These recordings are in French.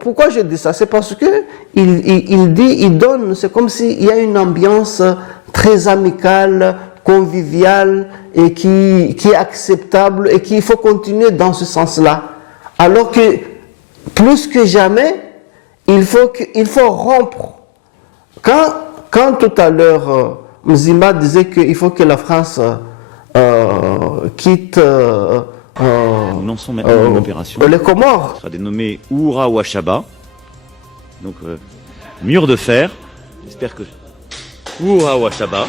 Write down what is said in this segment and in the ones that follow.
pourquoi je dis ça? C'est parce que il donne, c'est comme s'il y a une ambiance très amicale, conviviale et qui est acceptable et qu'il faut continuer dans ce sens-là. Alors que plus que jamais, il faut rompre. Quand tout à l'heure Mzima disait qu'il faut que la France quitte nous lançons maintenant une opération. Les Comores. Ça sera dénommé Oura Wachaba. Donc, mur de fer. J'espère que. Oura Wachaba.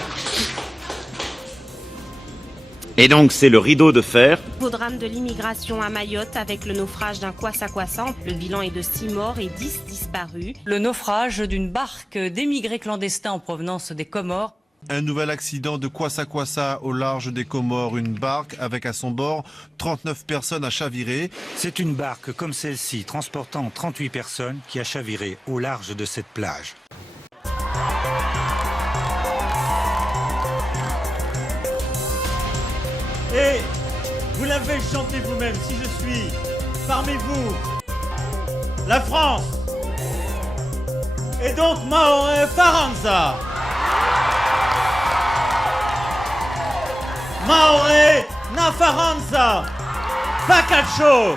Et donc, c'est le rideau de fer. Au drame de l'immigration à Mayotte avec le naufrage d'un Kwassa-Kwassa. Le bilan est de 6 morts et 10 disparus. Le naufrage d'une barque d'émigrés clandestins en provenance des Comores. Un nouvel accident de Kwassa-Kwassa au large des Comores. Une barque avec à son bord 39 personnes a chaviré. C'est une barque comme celle-ci, transportant 38 personnes, qui a chaviré au large de cette plage. Et vous l'avez chanté vous-même, si je suis parmi vous, la France, et donc Maoré Faranza. Maoré Nafaranza, Pacacho.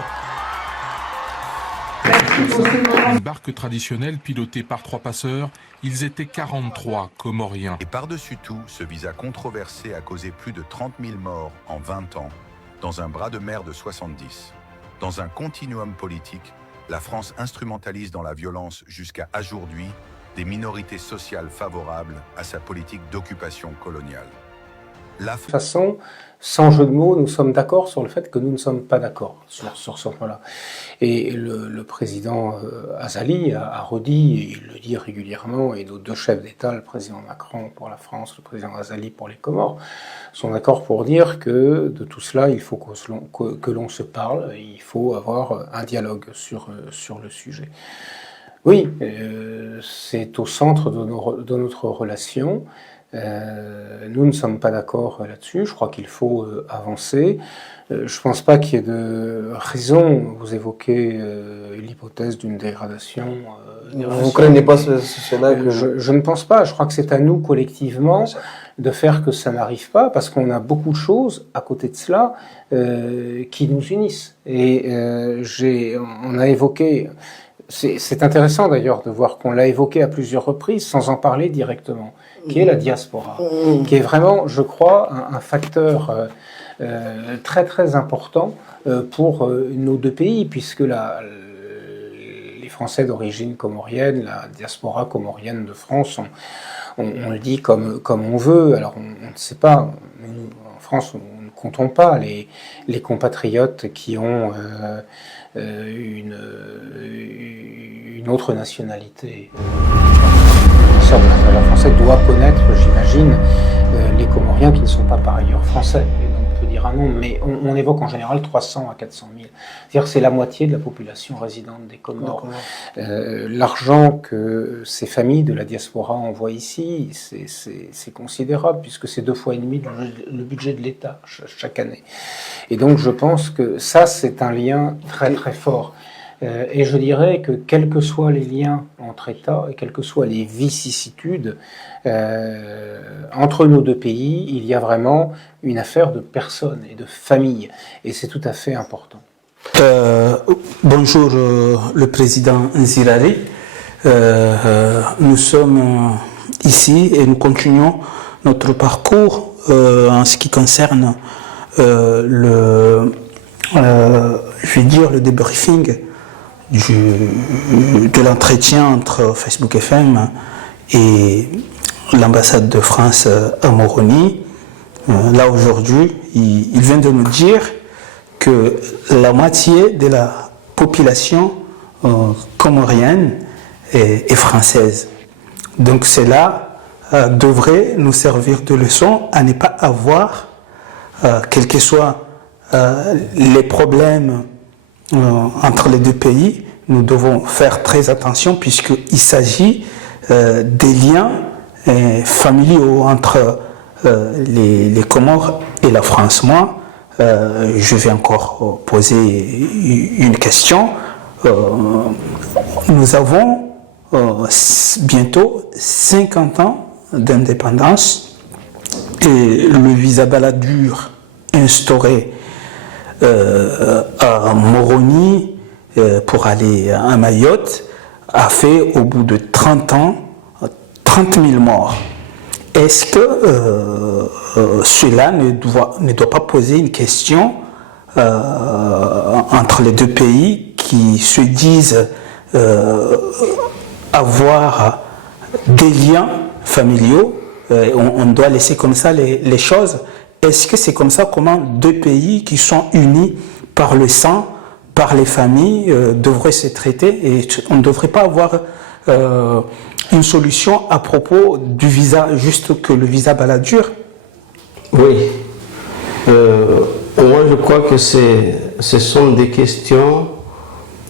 Une barque traditionnelle pilotée par 3 passeurs, ils étaient 43 Comoriens. Et par-dessus tout, ce visa controversé a causé plus de 30 000 morts en 20 ans, dans un bras de mer de 70. Dans un continuum politique, la France instrumentalise dans la violence jusqu'à aujourd'hui des minorités sociales favorables à sa politique d'occupation coloniale. De toute façon, sans jeu de mots, nous sommes d'accord sur le fait que nous ne sommes pas d'accord sur ce point-là. Et le président Azali a redit, et il le dit régulièrement, et nos 2 chefs d'État, le président Macron pour la France, le président Azali pour les Comores, sont d'accord pour dire que de tout cela, il faut que l'on se parle, et il faut avoir un dialogue sur le sujet. Oui, c'est au centre de notre relation. Nous ne sommes pas d'accord là-dessus, je crois qu'il faut avancer. Je ne pense pas qu'il y ait de raison, vous évoquez l'hypothèse d'une dégradation. Vous ne craignez pas cela que... Je ne pense pas, je crois que c'est à nous collectivement de faire que ça n'arrive pas, parce qu'on a beaucoup de choses à côté de cela qui nous unissent. Et on a évoqué... C'est intéressant d'ailleurs de voir qu'on l'a évoqué à plusieurs reprises sans en parler directement, qui est la diaspora, qui est vraiment, je crois, un facteur très très important pour nos 2 pays, puisque les Français d'origine comorienne, la diaspora comorienne de France, on le dit comme on veut. Alors on ne sait pas, nous, en France, nous ne comptons pas les compatriotes qui ont une autre nationalité. Le français doit connaître, j'imagine, les Comoriens qui ne sont pas par ailleurs français. Et donc on peut dire un nombre, mais on évoque en général 300 à 400 000. C'est-à-dire que c'est la moitié de la population résidente des Comores. L'argent que ces familles de la diaspora envoient ici, c'est considérable, puisque c'est 2,5 fois le budget de l'État chaque année. Et donc je pense que ça, c'est un lien très très fort. Et je dirais que quels que soient les liens entre États et quelles que soient les vicissitudes entre nos 2 pays, il y a vraiment une affaire de personnes et de familles. Et c'est tout à fait important. Bonjour le président Nzirari. Nous sommes ici et nous continuons notre parcours en ce qui concerne le débriefing de l'entretien entre Facebook FM et l'ambassade de France à Moroni. Là aujourd'hui, il vient de nous dire que la moitié de la population comorienne est française. Donc cela devrait nous servir de leçon à ne pas avoir, quels que soient les problèmes entre les 2 pays, nous devons faire très attention puisqu'il s'agit des liens familiaux entre les Comores et la France. Moi, je vais encore poser une question. nous avons bientôt 50 ans d'indépendance et le visa Balladur instauré à Moroni pour aller à Mayotte a fait au bout de 30 ans 30 000 morts. Est-ce que cela ne doit pas poser une question entre les deux pays qui se disent avoir des liens familiaux? On doit laisser comme ça les choses. Est-ce que c'est comme ça comment deux pays qui sont unis par le sang, par les familles, devraient se traiter et on ne devrait pas avoir une solution à propos du visa, juste que le visa Balladur? Oui. Moi, je crois que ce sont des questions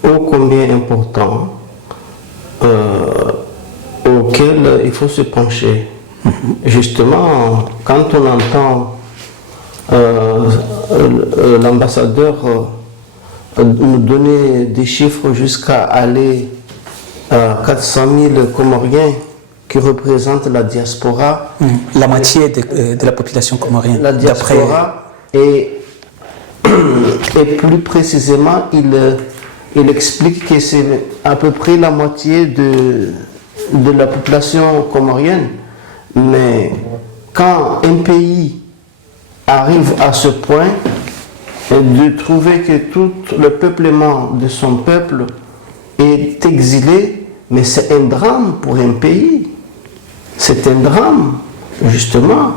ô combien importantes auxquelles il faut se pencher. Justement, quand on entend l'ambassadeur nous donner des chiffres jusqu'à aller à 400 000 Comoriens qui représentent la diaspora. La moitié de la population comorienne. La diaspora et plus précisément, il explique que c'est à peu près la moitié de la population comorienne. Mais quand un pays arrive à ce point de trouver que tout le peuplement de son peuple est exilé, mais c'est un drame pour un pays. C'est un drame, justement.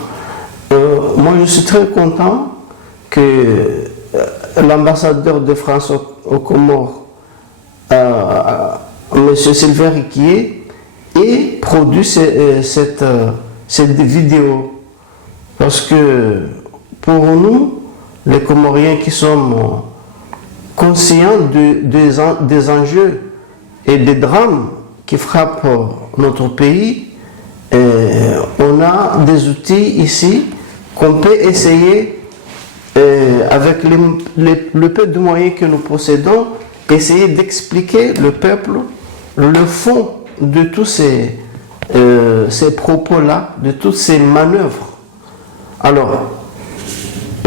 Moi, je suis très content que l'ambassadeur de France aux Comores, M. Sylvain Riquier, ait produit cette vidéo. Parce que pour nous, les Comoriens qui sommes conscients des enjeux et des drames qui frappent notre pays, on a des outils ici qu'on peut essayer, avec le peu de moyens que nous possédons, essayer d'expliquer le peuple le fond de tous ces propos-là, de toutes ces manœuvres. Alors,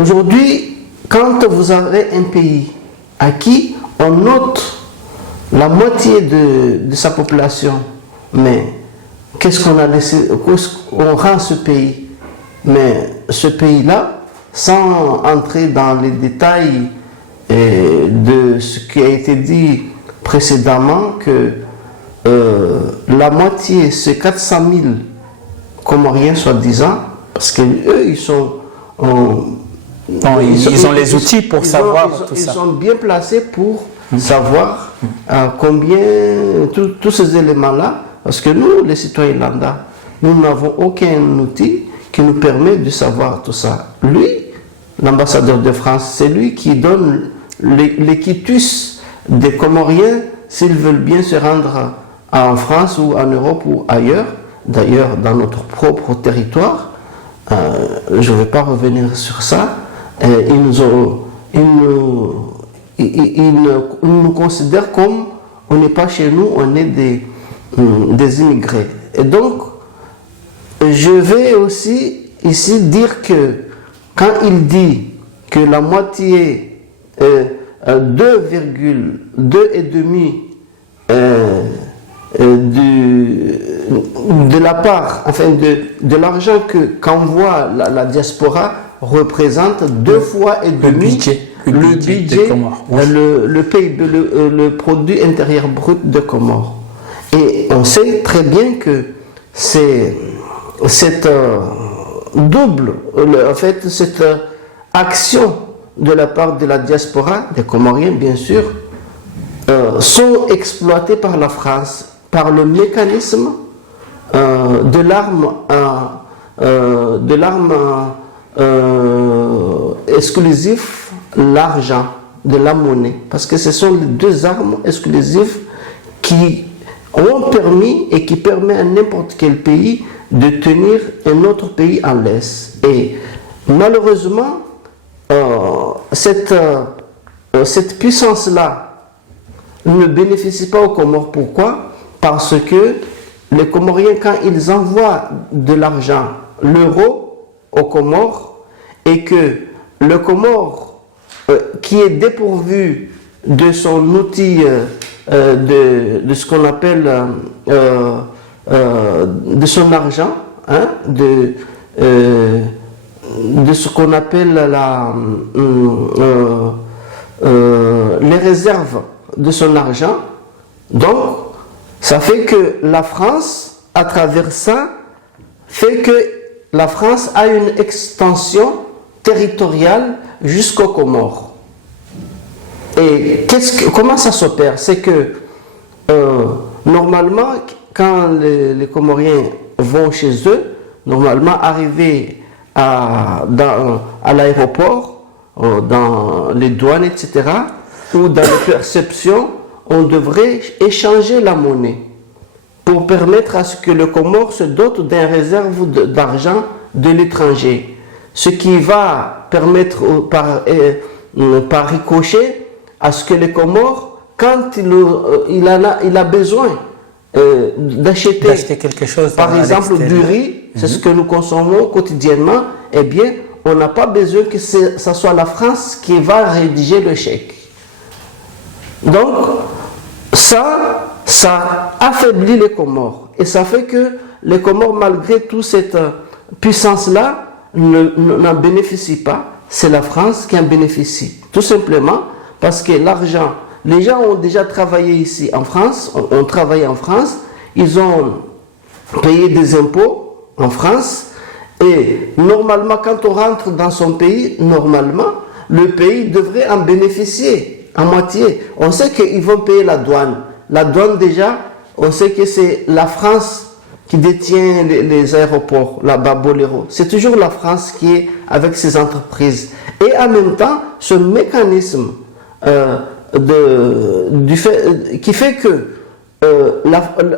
aujourd'hui, quand vous avez un pays à qui on note la moitié de sa population, mais qu'est-ce qu'on a laissé, on rend ce pays? Mais ce pays-là, sans entrer dans les détails de ce qui a été dit précédemment, que la moitié, c'est 400 000 Comoriens soi-disant, parce qu'eux, ils ont les outils pour savoir tout ça. Ils sont bien placés pour savoir combien, tous ces éléments-là, parce que nous, les citoyens lambda, nous n'avons aucun outil qui nous permet de savoir tout ça. Lui, l'ambassadeur de France, c'est lui qui donne les quitus des Comoriens s'ils veulent bien se rendre en France ou en Europe ou ailleurs, d'ailleurs dans notre propre territoire. Je ne vais pas revenir sur ça. Ils nous considèrent comme on n'est pas chez nous, on est des immigrés. Et donc, je vais aussi ici dire que quand il dit que la moitié, 2,2,5 de la part, enfin de l'argent qu'envoie la diaspora représente 2 fois et demi le budget, le PIB, le produit intérieur brut de Comores. Et on sait très bien que c'est cette double, en fait, cette action de la part de la diaspora, des Comoriens bien sûr, sont exploités par la France, par le mécanisme de l'arme exclusive, l'argent, de la monnaie. Parce que ce sont les deux armes exclusives qui ont permis et qui permettent à n'importe quel pays de tenir un autre pays en laisse. Et malheureusement, cette puissance-là ne bénéficie pas aux Comores. Pourquoi? Parce que les Comoriens, quand ils envoient de l'argent, l'euro aux Comores, et que le Comore qui est dépourvu de son outil de ce qu'on appelle de son argent, hein, de ce qu'on appelle les réserves de son argent. Donc, ça fait que la France, à travers ça, fait que la France a une extension territoriale jusqu'aux Comores. Et comment ça s'opère? C'est que normalement, quand les Comoriens vont chez eux, normalement arriver à l'aéroport, dans les douanes, etc., ou dans les perceptions, on devrait échanger la monnaie pour permettre à ce que le Comore se dote d'un réserve d'argent de l'étranger. Ce qui va permettre par ricochet à ce que les Comores, quand il a besoin d'acheter quelque chose, par exemple du riz, c'est ce que nous consommons quotidiennement, eh bien, on n'a pas besoin que ce soit la France qui va rédiger le chèque. Donc, ça affaiblit les Comores. Et ça fait que les Comores, malgré toute cette puissance-là, n'en bénéficient pas. C'est la France qui en bénéficie. Tout simplement parce que l'argent, les gens ont déjà travaillé ici en France, ont travaillé en France, ils ont payé des impôts en France, et normalement, quand on rentre dans son pays, normalement, le pays devrait en bénéficier à moitié. On sait qu'ils vont payer la douane. La douane, déjà, on sait que c'est la France qui détient les aéroports, là-bas, Boléro. C'est toujours la France qui est avec ses entreprises. Et en même temps, ce mécanisme qui fait que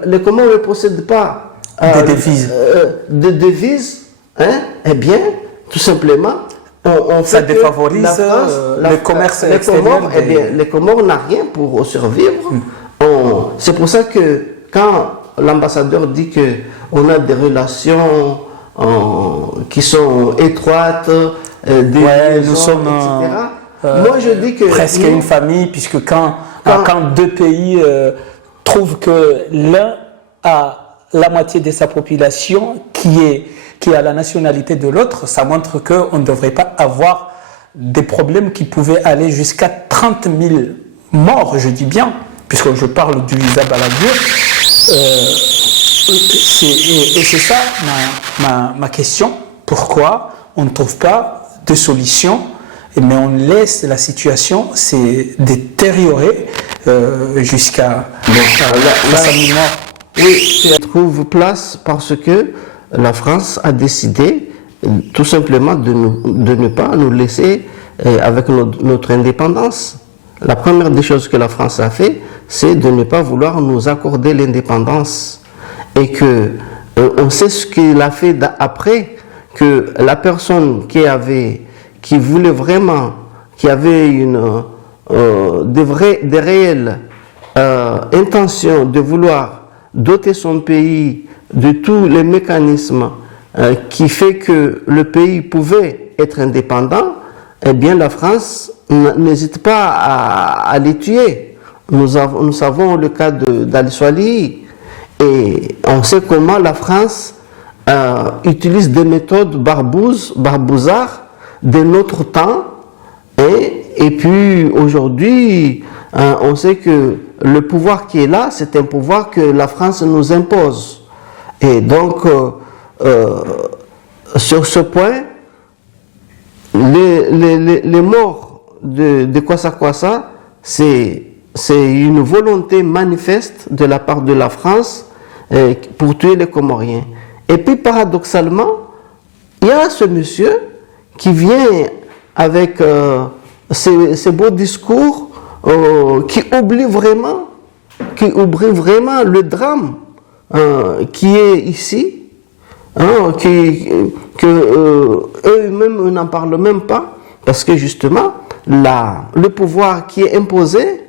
les Comores ne possèdent pas de devises, hein, eh bien, tout simplement, on ça fait défavorise que la France, le commerce extérieur. Comores, eh bien, les Comores n'ont rien pour survivre. C'est pour ça que quand l'ambassadeur dit qu'on a des relations qui sont étroites, des nous sommes etc. Moi, je dis que presque une famille, puisque quand deux pays trouvent que l'un a la moitié de sa population qui a la nationalité de l'autre, ça montre qu'on ne devrait pas avoir des problèmes qui pouvaient aller jusqu'à 30 000 morts, je dis bien, puisque je parle du visa Balladur. Et c'est ça ma question. Pourquoi on ne trouve pas de solution, mais on laisse la situation se détériorer jusqu'à la famille morte? Oui, ça trouve place parce que la France a décidé tout simplement de ne pas nous laisser avec notre indépendance. La première des choses que la France a fait, c'est de ne pas vouloir nous accorder l'indépendance. Et que on sait ce qu'il a fait après, que la personne qui voulait vraiment, qui avait des réelles intentions de vouloir doter son pays de tous les mécanismes qui fait que le pays pouvait être indépendant, eh bien la France n'hésite pas à les tuer. Nous savons le cas d'Al Swali, et on sait comment la France utilise des méthodes barbouzards de notre temps, et puis aujourd'hui, on sait que le pouvoir qui est là, c'est un pouvoir que la France nous impose. Et donc, sur ce point, les morts de Kwassa Kwassa, c'est une volonté manifeste de la part de la France pour tuer les Comoriens. Et puis, paradoxalement, il y a ce monsieur qui vient avec ces beaux discours qui oublie vraiment le drame qui est ici, eux-mêmes n'en parlent même pas, parce que justement, le pouvoir qui est imposé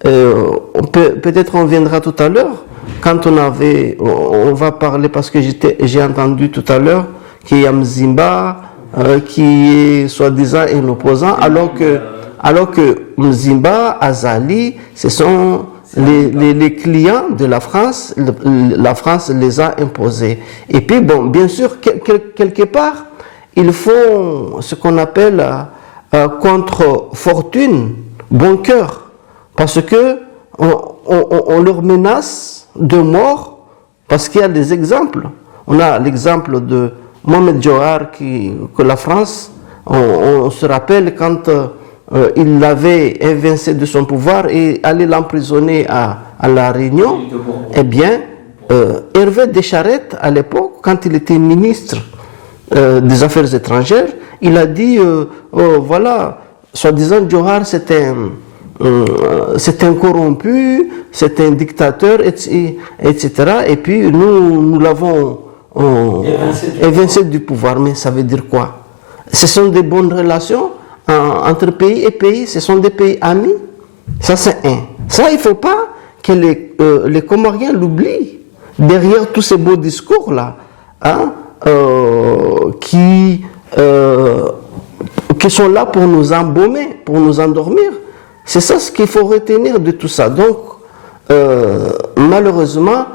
peut-être on viendra tout à l'heure, quand on va parler, parce que j'ai entendu tout à l'heure qu'il y a Mzimba, qui est soi-disant un opposant, alors que Mzimba, Azali, ce sont les clients de la France. La France les a imposés. Et puis, bon, bien sûr, quelque part, ils font ce qu'on appelle contre fortune, bon cœur, parce que on leur menace de mort, parce qu'il y a des exemples. On a l'exemple de Mohamed Johar que la France, on se rappelle quand il l'avait évincé de son pouvoir et allait l'emprisonner à La Réunion. Eh bien, Hervé Descharette, à l'époque, quand il était ministre des Affaires étrangères, il a dit, voilà, soi-disant Johar c'est un corrompu, c'est un dictateur, etc. Et puis nous l'avons évincé du pouvoir. Mais ça veut dire quoi? Ce sont des bonnes relations entre pays et pays, ce sont des pays amis. Ça c'est un. Ça, il ne faut pas que les Comoriens l'oublient. Derrière tous ces beaux discours-là, hein, qui sont là pour nous embaumer, pour nous endormir. C'est ça ce qu'il faut retenir de tout ça. Donc, malheureusement,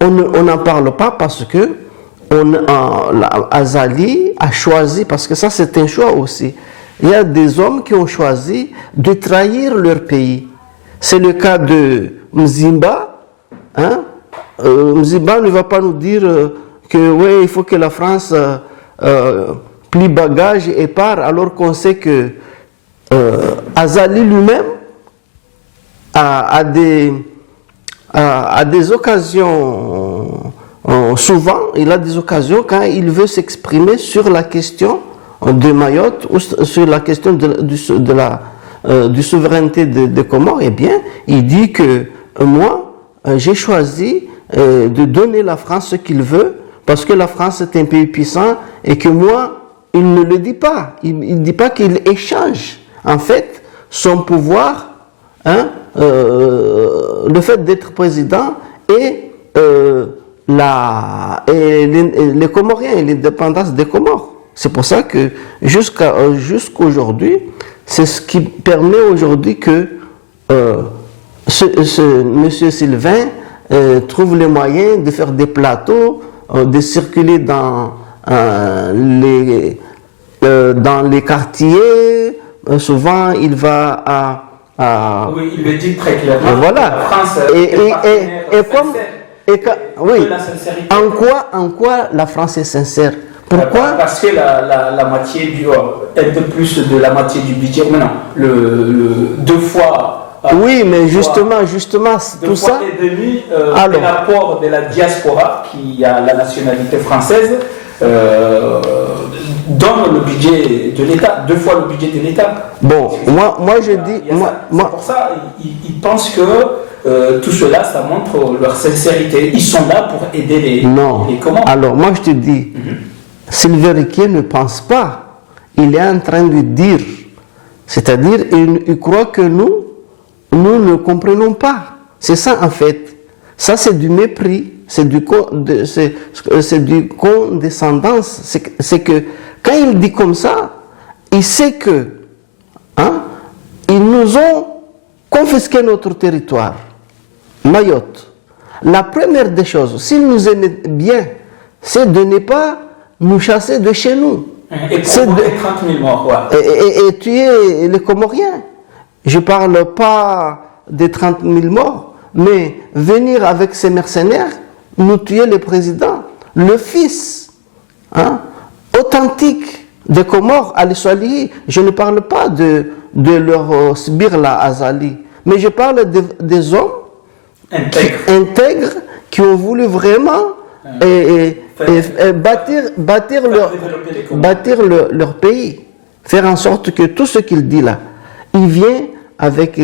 on n'en parle pas parce que Azali a choisi, parce que ça c'est un choix aussi. Il y a des hommes qui ont choisi de trahir leur pays. C'est le cas de Mzimba. Hein? Mzimba ne va pas nous dire que ouais, il faut que la France plie bagage et part, alors qu'on sait que Azali lui-même a des occasions, souvent il a des occasions quand il veut s'exprimer sur la question de Mayotte ou sur la question de la souveraineté de Comores. Eh bien, il dit que moi, j'ai choisi de donner la France ce qu'il veut, parce que la France est un pays puissant, et que moi, il ne le dit pas. Il ne dit pas qu'il échange, en fait, son pouvoir, hein, le fait d'être président et les Comoriens et l'indépendance des Comores. C'est pour ça que jusqu'aujourd'hui, c'est ce qui permet aujourd'hui que monsieur Sylvain trouve les moyens de faire des plateaux, de circuler dans les quartiers. Souvent, il va oui, il le dit très clairement. Voilà. La France en quoi la France est sincère? Pourquoi? Parce que la moitié un peu plus de la moitié du budget, maintenant, deux fois. Oui, mais justement, tout ça. Et demi, l'apport de la diaspora, qui a la nationalité française, donne le budget de l'État, deux fois le budget de l'État. Bon, moi je dis. C'est pour ça, ils pensent que tout cela, ça montre leur sincérité. Ils sont là pour aider les Comores. Alors, moi je te dis. Sylvain Riquier ne pense pas, il est en train de dire, c'est-à-dire il croit que nous ne comprenons pas. C'est ça en fait. Ça c'est du mépris, c'est du condescendance. C'est que quand il dit comme ça, il sait que ils nous ont confisqué notre territoire, Mayotte. La première des choses, s'ils nous aimaient bien, c'est de ne pas nous chasser de chez nous. Et provoquer 30 000 morts. Ouais. Et tuer les Comoriens. Je ne parle pas des 30 000 morts, mais venir avec ces mercenaires, nous tuer le président, le fils authentique des Comores, Ali Swalihi. Je ne parle pas de leur sbire là, Azali, mais je parle des hommes intègres qui ont voulu vraiment bâtir leur pays, faire en sorte que tout ce qu'il dit là, il vient avec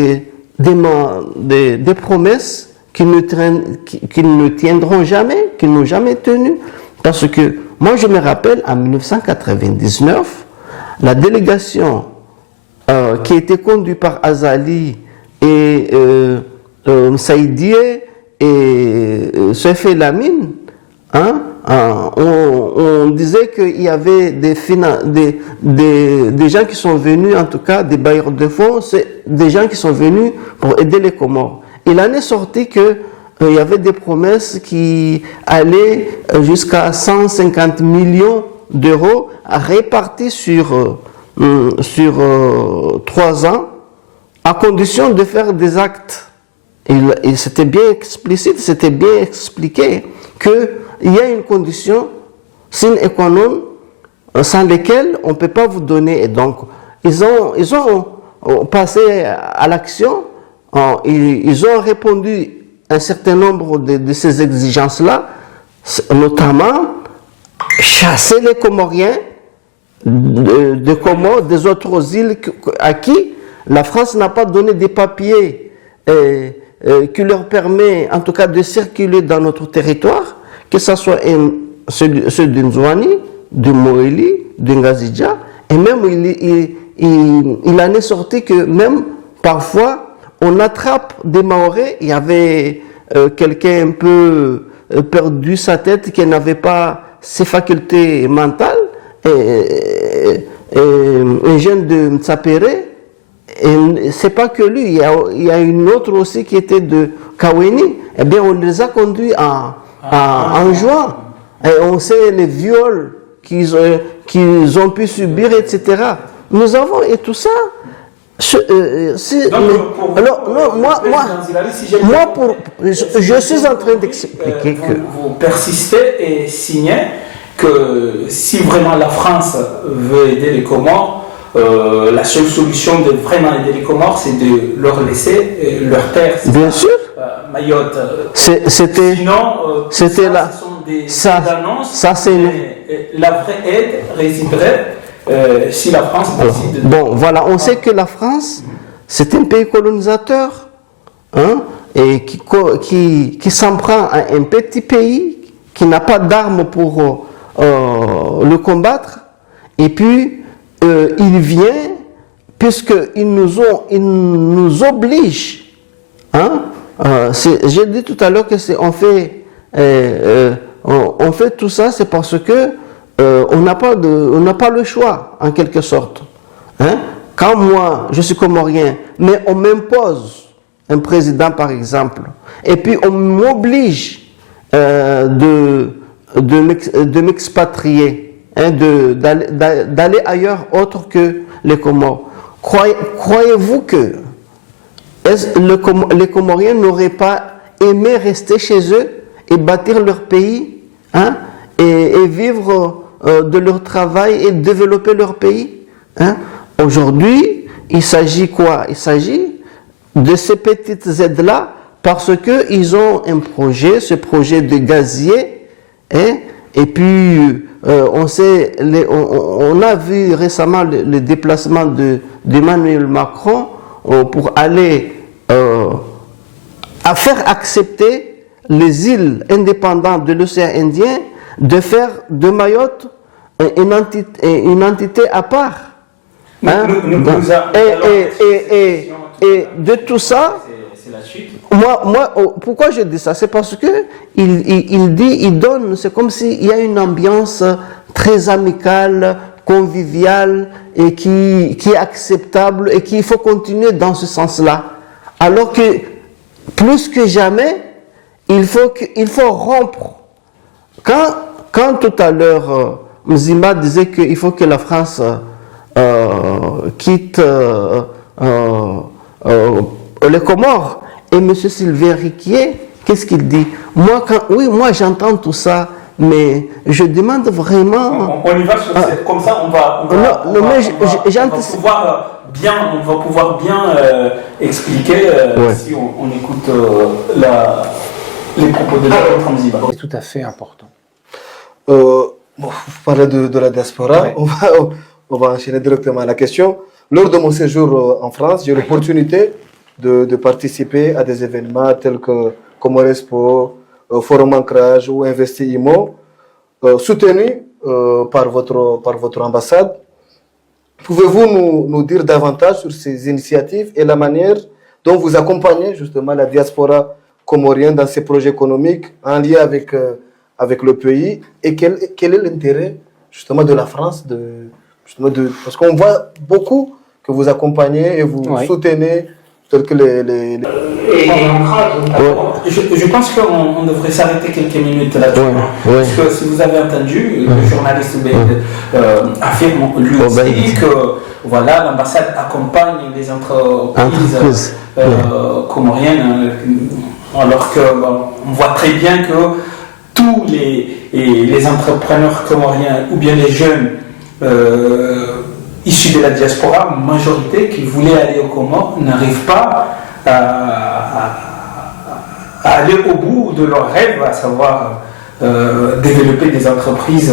des promesses qui ne tiendront jamais, qui n'ont jamais tenu. Parce que moi je me rappelle en 1999, la délégation qui était conduite par Azali et Saïdié et Seifé Lamine, hein, on disait qu'il y avait des gens qui sont venus, en tout cas des bailleurs de fonds, c'est des gens qui sont venus pour aider les Comores. Il en est sorti que il y avait des promesses qui allaient jusqu'à 150 millions d'euros répartis sur 3 ans, à condition de faire des actes. Et c'était bien explicite, c'était bien expliqué qu'il y a une condition sine qua non sans laquelle on ne peut pas vous donner. Et donc, ils ont passé à l'action, ils ont répondu à un certain nombre de ces exigences-là, notamment chasser les Comoriens de Comores, des autres îles à qui la France n'a pas donné des papiers qui leur permet en tout cas de circuler dans notre territoire, que ce soit ceux de Nzouani, de Moéli, de Ngazidja, et même il en est sorti que même parfois on attrape des Mahorais. Il y avait quelqu'un un peu perdu sa tête, qui n'avait pas ses facultés mentales, et un jeune de Mtsapere. Et c'est pas que lui, il y a une autre aussi qui était de Kaweni. Eh bien, on les a conduits en juin. Et on sait les viols qu'ils ont pu subir, etc. Nous avons, et tout ça. Je suis en train d'expliquer que. Vous persistez et signez que si vraiment la France veut aider les Comores, la seule solution de vraiment aider les Comores, c'est de leur laisser leur terre. Bien sûr. Mayotte. C'était là. Ça, la vraie aide résiderait si la France décide. Bon, voilà, on sait que la France, c'est un pays colonisateur, hein, et qui s'en prend à un petit pays qui n'a pas d'armes pour le combattre, et puis il vient, puisqu'il nous oblige, hein, j'ai dit tout à l'heure que on fait tout ça, c'est parce que on n'a pas le choix, en quelque sorte. Hein? Quand moi, je suis comorien, mais on m'impose un président, par exemple, et puis on m'oblige de m'expatrier, hein, d'aller ailleurs autre que les Comores. Croyez-vous que les Comoriens n'auraient pas aimé rester chez eux et bâtir leur pays, hein, et vivre de leur travail et développer leur pays, hein? Aujourd'hui, il s'agit quoi? Il s'agit de ces petites aides-là parce qu'ils ont un projet, ce projet de gazier, hein? Et puis on a vu récemment le déplacement d'Emmanuel Macron pour aller à faire accepter les îles indépendantes de l'océan Indien, de faire de Mayotte une entité à part. Hein? Et de tout ça, moi, pourquoi je dis ça? C'est parce que il donne, c'est comme s'il y a une ambiance très amicale, conviviale, et qui est acceptable, et qu'il faut continuer dans ce sens-là. Alors que, plus que jamais, il faut rompre. Quand tout à l'heure, Mzima disait qu'il faut que la France quitte les Comores, et M. Sylvain Riquier, qu'est-ce qu'il dit? Moi, j'entends tout ça, mais je demande vraiment... On y va sur comme ça, on va pouvoir bien expliquer si on écoute les propos de Mzima. C'est tout à fait important. Vous parlez de la diaspora, ouais. On va enchaîner directement à la question. Lors de mon séjour en France, j'ai eu l'opportunité de participer à des événements tels que Comorespo, Forum Ancrage ou Investi Imo, soutenus par votre ambassade. Pouvez-vous nous dire davantage sur ces initiatives et la manière Donc vous accompagnez justement la diaspora comorienne dans ses projets économiques en lien avec le pays. Et quel est l'intérêt justement de la France parce qu'on voit beaucoup que vous accompagnez et vous soutenez tels que Je pense qu'on devrait s'arrêter quelques minutes là-dessus. Parce que si vous avez entendu, le journaliste affirme lui aussi que voilà, l'ambassade accompagne les entreprises comoriennes, alors qu'on voit très bien que tous les entrepreneurs comoriens ou bien les jeunes issus de la diaspora, majorité qui voulaient aller aux Comores, n'arrivent pas à aller au bout de leur rêve, à savoir développer des entreprises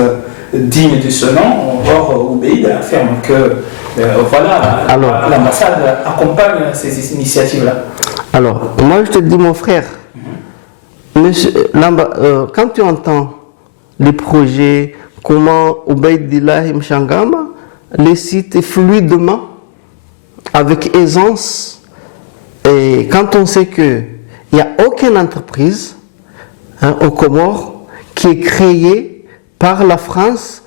dignes de ce nom. Or, Oubeid affirme que l'ambassade accompagne ces initiatives-là. Alors, moi je te dis, mon frère, quand tu entends les projets, comment Obeidillah Mchangama les cite fluidement, avec aisance, et quand on sait qu'il n'y a aucune entreprise aux Comores qui est créée par la France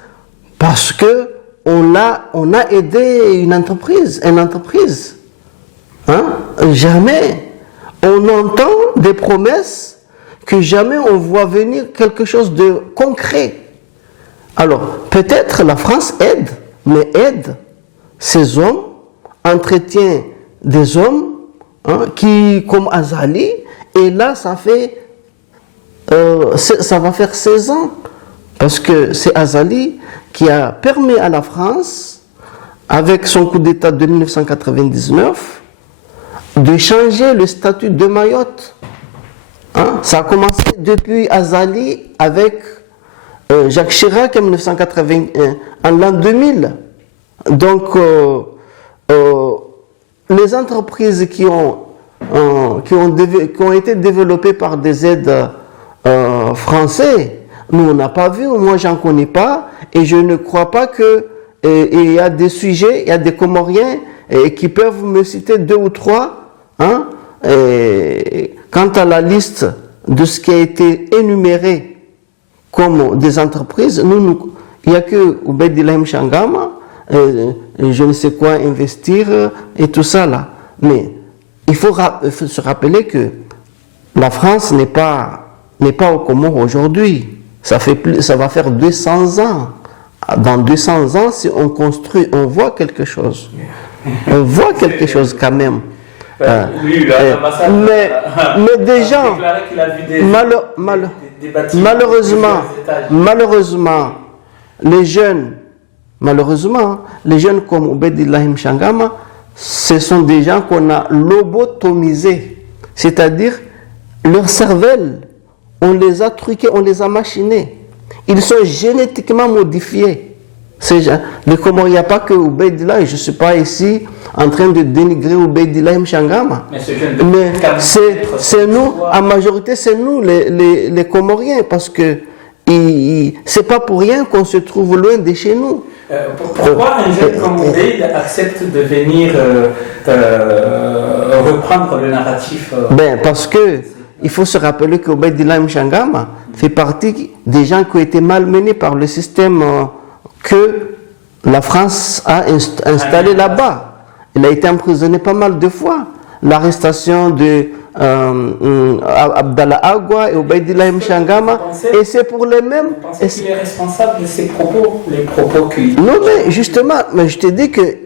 parce que on a aidé une entreprise. Jamais. On entend des promesses que jamais on voit venir quelque chose de concret. Alors, peut-être la France aide, mais aide ces hommes, entretient des hommes qui, comme Azali, et là, ça va faire 16 ans. Parce que c'est Azali qui a permis à la France, avec son coup d'État de 1999, de changer le statut de Mayotte. Ça a commencé depuis Azali avec Jacques Chirac en 1981, en l'an 2000. Donc, les entreprises qui ont été développées par des aides français, nous on n'a pas vu, moi j'en connais pas, et je ne crois pas que il y a des sujets, il y a des Comoriens qui peuvent me citer 2 ou 3. Quant à la liste de ce qui a été énuméré comme des entreprises, il n'y a que Obeidillah Mchangama, je ne sais quoi investir et tout ça là. Mais il faut se rappeler que la France n'est pas aux Comores aujourd'hui. Ça va faire 200 ans. Dans 200 ans, si on construit, on voit quelque chose. On voit quelque chose quand même. Mais des gens, malheureusement, les jeunes comme Obeidillah Mchangama, ce sont des gens qu'on a lobotomisés. C'est-à-dire, leur cervelle, on les a truqués, on les a machinés. Ils sont génétiquement modifiés. Les Comores, il n'y a pas que Obeidillah, je ne suis pas ici en train de dénigrer Obeidillah Mchangama. Mais c'est nous, en majorité, c'est nous les Comoriens, parce que c'est pas pour rien qu'on se trouve loin de chez nous. Pourquoi un jeune comme Obeid accepte de venir reprendre le narratif parce que il faut se rappeler que Obeidillah Mchangama fait partie des gens qui ont été malmenés par le système que la France a installé là-bas. Il a été emprisonné pas mal de fois. L'arrestation de Abdallah Agua et Obeidillah Mchangama, et c'est pour les mêmes. Vous pensez qu'il est responsable de ces propos, les propos qu'il... Non, mais justement, je te dis que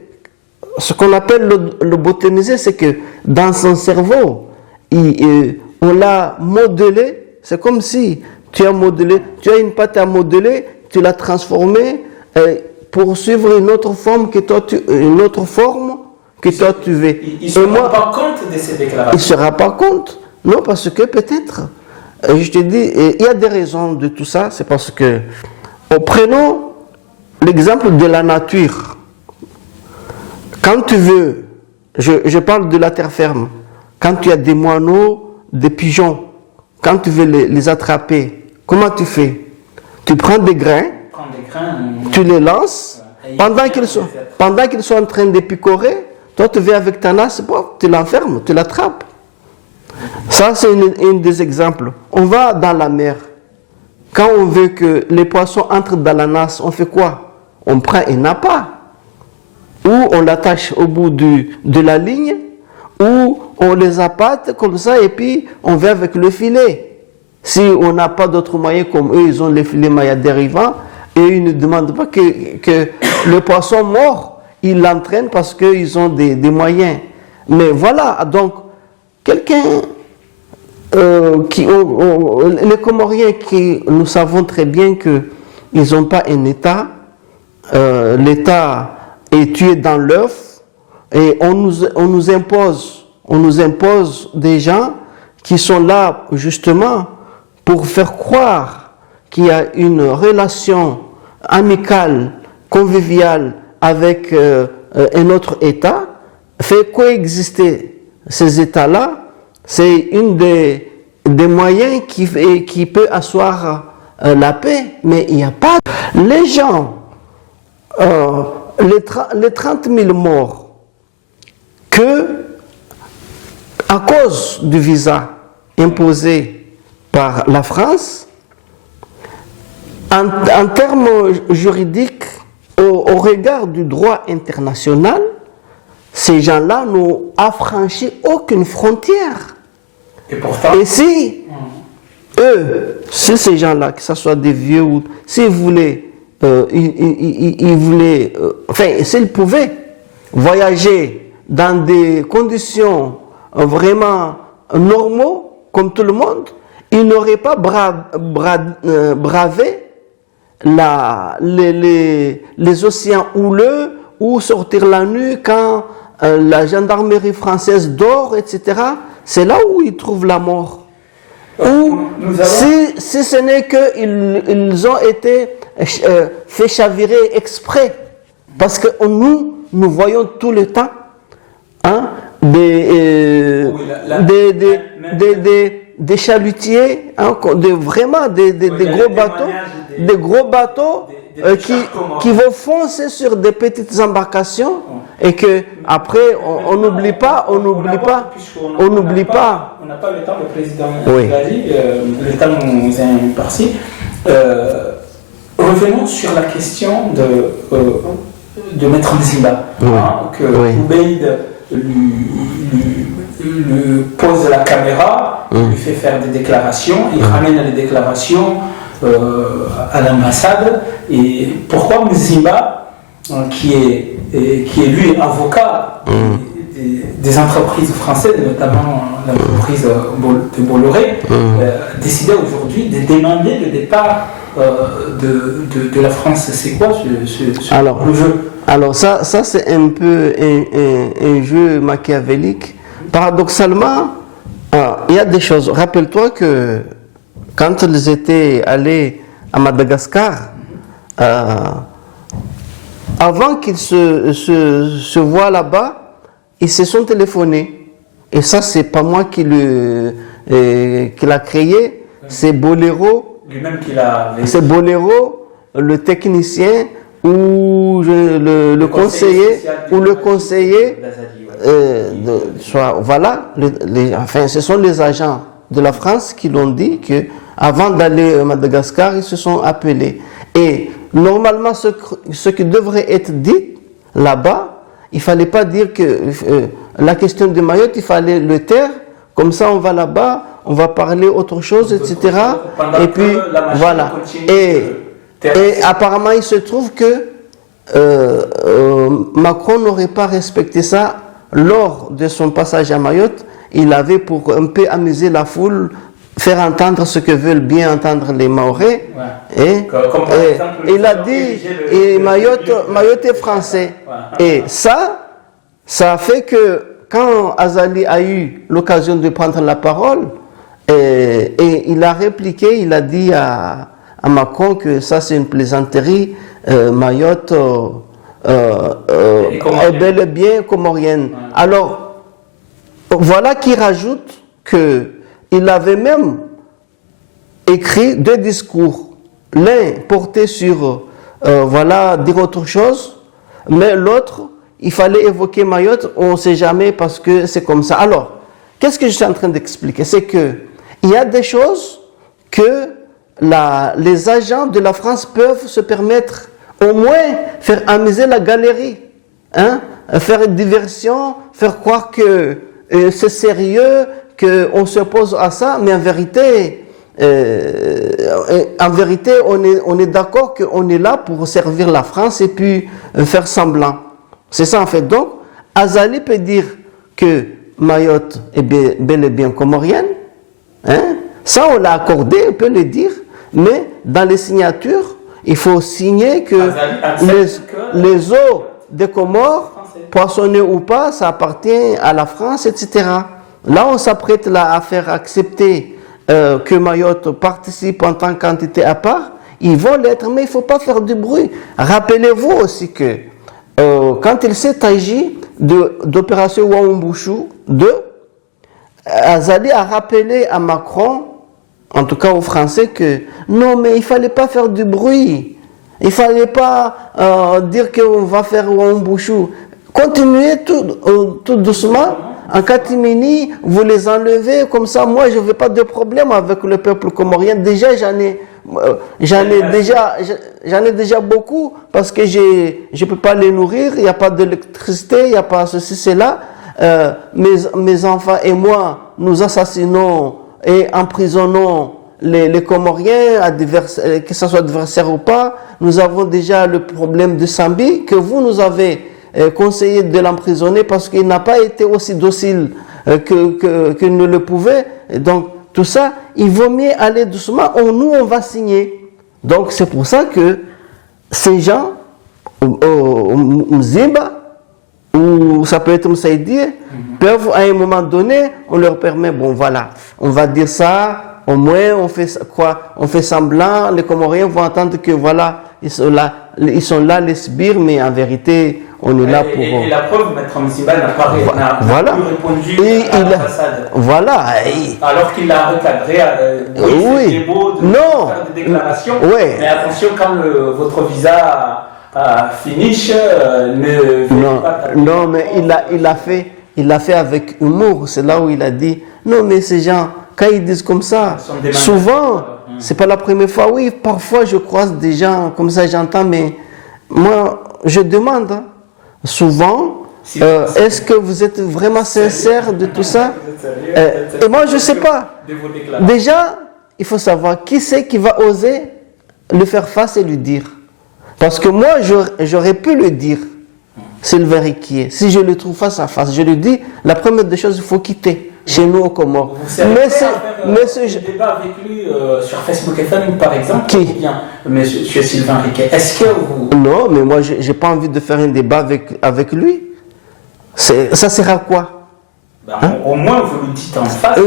ce qu'on appelle le lobotomisé, c'est que dans son cerveau, on l'a modelé. C'est comme si tu as une pâte à modeler, tu l'as transformée pour suivre une autre forme que toi tu veux. Il ne se rend pas compte de ces déclarations. Il ne se rend pas compte. Non, parce que peut-être, je te dis, il y a des raisons de tout ça. C'est parce que, prenons l'exemple de la nature. Quand tu veux, je parle de la terre ferme, quand tu as des moineaux, des pigeons, quand tu veux les attraper, comment tu fais? Tu prends des grains, tu les lances, pendant qu'ils sont en train de picorer, toi tu viens avec ta nasse, bon, tu l'enfermes, tu l'attrapes. Ça, c'est un des exemples. On va dans la mer. Quand on veut que les poissons entrent dans la nasse, on fait quoi? On prend un appât. Ou on l'attache au bout de la ligne, ou on les appâte comme ça, et puis on vient avec le filet. Si on n'a pas d'autres moyens, comme eux, ils ont les filets Maya dérivants, et ils ne demandent pas que le poisson mort, ils l'entraînent parce qu'ils ont des moyens. Mais voilà, donc, quelqu'un, les Comoriens, nous savons très bien qu'ils n'ont pas un État, l'État est tué dans l'œuf, et on nous impose des gens qui sont là justement pour faire croire qu'il y a une relation amicale, conviviale avec un autre État, fait coexister ces États-là. C'est une des moyens qui peut asseoir la paix, mais il n'y a pas. Les gens, les 30 000 morts, que à cause du visa imposé par la France, en termes juridiques, au regard du droit international, ces gens-là n'ont affranchi aucune frontière. Et pourtant... Et si si ces gens-là, que ce soit des vieux ou... S'ils voulaient, s'ils pouvaient voyager dans des conditions vraiment normaux, comme tout le monde, ils n'auraient pas bravé les océans houleux ou sortir la nuit quand la gendarmerie française dort, etc. C'est là où ils trouvent la mort. Ou si ce n'est qu'ils ont été fait chavirer exprès, parce que nous voyons tout le temps des chalutiers, vraiment des gros bateaux, qui vont foncer sur des petites embarcations et que après on n'oublie pas. On n'a pas le temps, le président l'a dit, le temps nous est imparti. Revenons sur la question de Maître Mzimba, que Oubeid lui pose la caméra, lui fait faire des déclarations, il ramène les déclarations à l'ambassade. Et pourquoi Mzimba, qui est lui avocat des entreprises françaises, notamment l'entreprise de Bolloré, décidait aujourd'hui de demander le départ de la France? C'est quoi le jeu? Alors ça c'est un peu un jeu machiavélique. Paradoxalement, il y a des choses. Rappelle-toi que quand ils étaient allés à Madagascar, avant qu'ils se voient là-bas, ils se sont téléphonés. Et ça, c'est pas moi qui l'a créé, c'est Boléro. Lui-même qui l'a... C'est Boléro, le technicien, ou le conseiller, ou le conseiller. Voilà, ce sont les agents de la France qui l'ont dit que avant d'aller à Madagascar, ils se sont appelés. Et normalement, ce qui devrait être dit là-bas, il ne fallait pas dire que la question de Mayotte, il fallait le taire. Comme ça, on va là-bas, on va parler autre chose, etc. Et puis, voilà. Et apparemment, il se trouve que Macron n'aurait pas respecté ça lors de son passage à Mayotte. Il avait, pour un peu amuser la foule, faire entendre ce que veulent bien entendre les Mahorais. Et il a dit, Mayotte est français. Et ça a fait que quand Azali a eu l'occasion de prendre la parole, et il a répliqué, il a dit à Macron que ça c'est une plaisanterie, Mayotte est bel et bien comorienne. Alors, voilà qui rajoute qu'il avait même écrit 2 discours. L'un porté sur, dire autre chose, mais l'autre, il fallait évoquer Mayotte, on ne sait jamais parce que c'est comme ça. Alors, qu'est-ce que je suis en train d'expliquer? C'est que il y a des choses que les agents de la France peuvent se permettre, au moins faire amuser la galerie, hein? Faire une diversion, faire croire que c'est sérieux, qu'on s'oppose à ça, mais en vérité, on est d'accord qu'on est là pour servir la France et puis faire semblant. C'est ça en fait. Donc, Azali peut dire que Mayotte est bel et bien comorienne. Hein? Ça, on l'a accordé, on peut le dire. Mais dans les signatures, il faut signer que les eaux des Comores, poissonnées ou pas, ça appartient à la France, etc. Là, on s'apprête là à faire accepter que Mayotte participe en tant qu'entité à part. Ils vont l'être, mais il ne faut pas faire du bruit. Rappelez-vous aussi que quand il s'est agi d'opération Waumbushu 2, Azali a rappelé à Macron, en tout cas aux Français, que non, mais il ne fallait pas faire du bruit. Il ne fallait pas dire qu'on va faire Waumbushu. Continuez tout doucement. En catimini, vous les enlevez, comme ça, moi, je ne veux pas de problème avec le peuple comorien. Déjà, j'en ai déjà beaucoup, parce que je ne peux pas les nourrir, il n'y a pas d'électricité, il n'y a pas ceci, cela. Mes enfants et moi, nous assassinons et emprisonnons les Comoriens, que ce soit adversaires ou pas. Nous avons déjà le problème de Sambi, que vous nous avez conseillé de l'emprisonner parce qu'il n'a pas été aussi docile qu'il ne le pouvait. Et donc, tout ça, il vaut mieux aller doucement. Nous, on va signer. Donc, c'est pour ça que ces gens, Mziba, ou ça peut être Msaïdi, peuvent, à un moment donné, on leur permet, bon, voilà, on va dire ça, au moins, on fait quoi? On fait semblant, les Comoriens vont entendre que, voilà, ils sont là, les sbires, mais en vérité, on est là pour... Et la preuve, Maître Mziba n'a pas plus répondu à l'ambassade. Voilà. Alors qu'il l'a recadré, oui, c'est beau de faire des déclarations, mais attention, quand votre visa finish, non, mais il l'a fait avec humour. C'est là où il a dit, non, mais ces gens, quand ils disent comme ça, souvent, c'est pas la première fois, oui, parfois je croise des gens comme ça, j'entends, mais moi, je demande, souvent, est-ce que vous êtes vraiment sincère de tout ça? Et moi, je ne sais pas. Déjà, il faut savoir qui c'est qui va oser le faire face et lui dire. Parce que moi, j'aurais pu le dire, Sylvain Riquier. Si je le trouve face à face, je lui dis, la première des choses, il faut quitter chez nous au Comores. Mais ce débat avec lui sur Facebook FM, par exemple, qui? Bien, monsieur Sylvain Riquier. Est-ce que vous... Non, mais moi, je n'ai pas envie de faire un débat avec lui. Ça sert à quoi? Au moins, vous le dites en face.